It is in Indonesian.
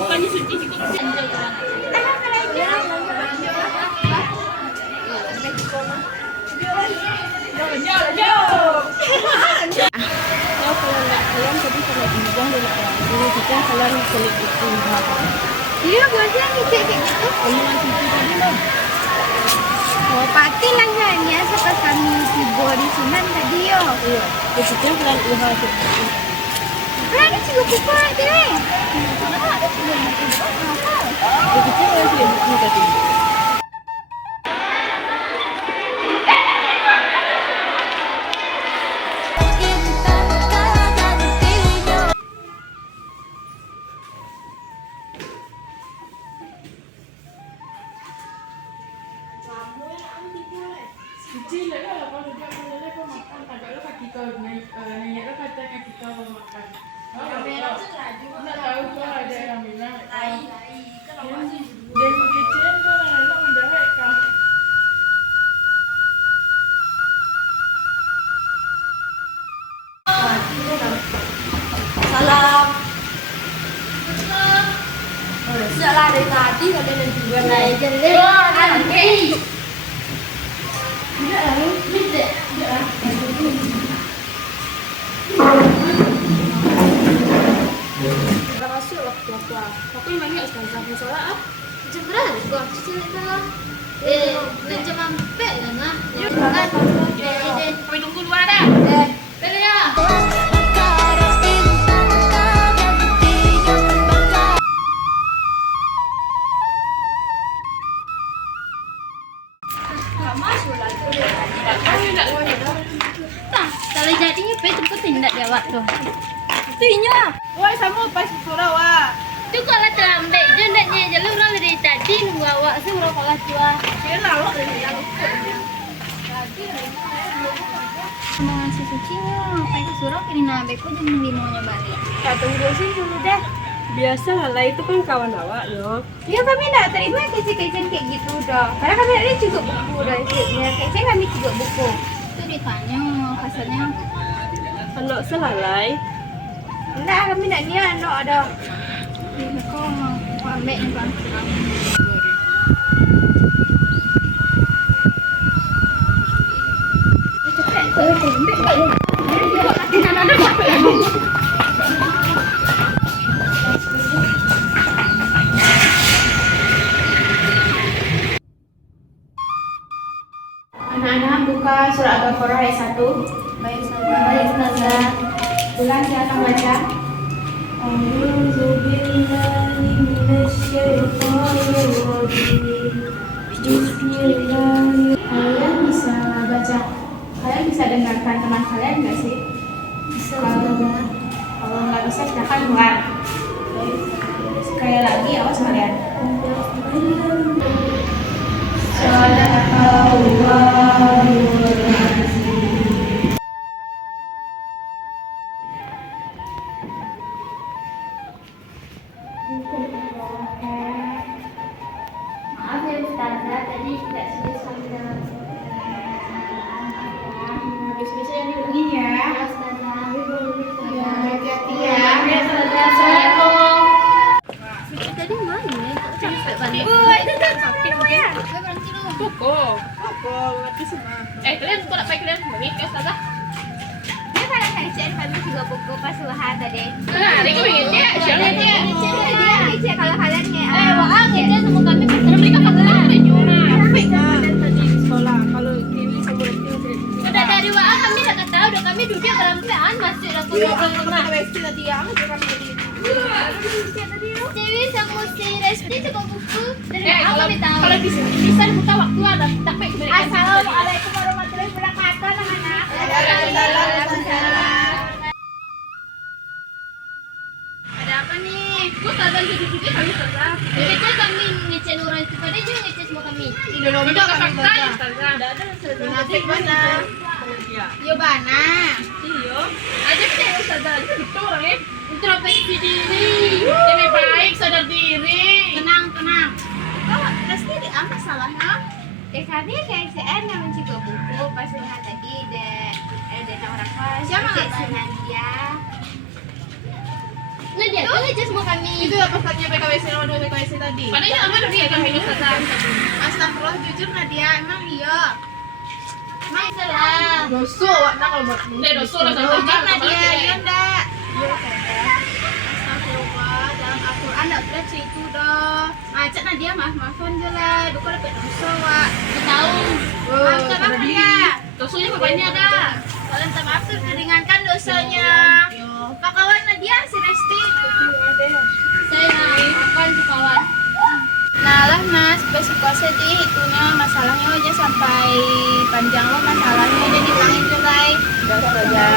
Bukannya sertifikat. Kalau nggak kalian tadi kalau dibuang dulu ya. Jadi kita kalian kulit itu belakang. Iya, gue aja ngecek kayak gitu. Kamu nanti tadi loh. Oh, pakai lah ya, seperti kami tiba di Sunan tadi yo. Iya. Jadi kalian usaha itu. Ada juga buku aja deh. Jadi kalian sudah buku tadi. Kecil lah kalau dia kalau kau makan, tak ada kaki kau naik naik kata kaki kau makan. Nak tahu kau ada yang bilang. Dan kecil kau nak menjawab kau. Salam. Sejak lah dari tadi kalian yang duluan naik jelek. Aneh. Berapa sih waktu apa? Tapi banyak ustazah musola ah. Jam berapa kok? Cuci kita. Jam sampai lah nah. Kami tunggu luar dah. Boleh ya? Kalau jadinya cepet tidak jawab tuh. Tinya. Woi, sama pas surau ah. Tu kalau terlambat je naknya jalur orang dari tadi nunggu awak suruh kalau tua. Dia lalu dari yang Mau ngasih sucinya, pakai suruh kini nabe ko jam 5 balik. tak tunggu sih dulu deh. Biasa lah itu kan kawan awak yo. Ya kami tidak terima kecil-kecil kayak gitu dah. Karena kami ada juga buku dari ya kecil kami juga buku. Itu ditanya kasarnya. Anak selalai. Enggak kami tidak dia anak ada. Ini kok ambil ni bang. Anak-anak buka surat Al-Baqarah ayat 1. Baik Ustazah. Bulan silakan baca. A'udzu billahi minasyaitonir rajim. Bismillahirrahmanirrahim. Kalian bisa baca. Kalian bisa dengarkan teman kalian nggak sih? Bisa Kalau nggak bisa silakan keluar. Sekali lagi awas kalian. Maaf ya Ustazah, tadi tidak sudah sambil habis-habis yang diulangi ya. Ya Ustazah. Ya, hati-hati ya. Ya Ustazah. Assalamualaikum. Tadi mana ya? Capek banget. Itu kan sakit mungkin. Berhenti dulu. Pukul. Apa ngerti semua? Kalian kau nak pakai kalian menit ya Ustazah? Dia pada ngecek kami juga buku pas suha tadi. Nah, ini kau ingatnya, siapa dia? Dia ngecek kalau kalian Wah, ngecek sama kami. Karena mereka kenal Juna. Capek kan tadi di sekolah. Kalau Tiwi sama Tiwi Udah dari WA kami udah tahu, udah kami duduk pelan-pelan masuk udah pernah Resti tadi yang kami tadi. Dewi sama si Resti juga buku dari WA Kalau kami tahu. kalau di sini bisa buka waktu ada tapi Assalamualaikum warahmatullahi wabarakatuh anak-anak. Ada apa nih? Kok kadang duduk-duduk kami Ustazah. Ngecek kami ngecek Nurul itu pada juga ngecek semua kami. Tidak kami baca. Ustazah. Munafik mana? Yo bana. Iya. Aja deh Ustazah, itu betul orang ini. Introspeksi diri. Lebih baik sadar diri. Tenang. Kok Resti di apa salahnya? Kami KSN yang mencegah buku pas tadi dari banyak orang kelas. Siapa nggak Si banyak? Nadia. Nadia tuh aja semua kami. Itu apa pesannya PKWC nomor 2 PKWC tadi? Padahal yang apa dia kami Ustazah. Astagfirullah, jujur Nadia, emang iya. Emang salah. Dosu awak nak kalau buat Dosu lah Jujur sama Nadia, iya ndak? Astagfirullah, dalam Al-Quran ndak baca itu dah. Acak Nadia maafan je lah. Duka dapat dosa wak. Tahu. Maafkan apa ya? Dosanya banyak ada. Kalau minta maaf tuh diringankan dosanya. Pak kawan Nadia, si Resti. Saya akan kawan. Nah lah mas, bersiko sedih itunya masalahnya aja sampai panjang lo masalahnya jadi bilangin juga. Udah saja.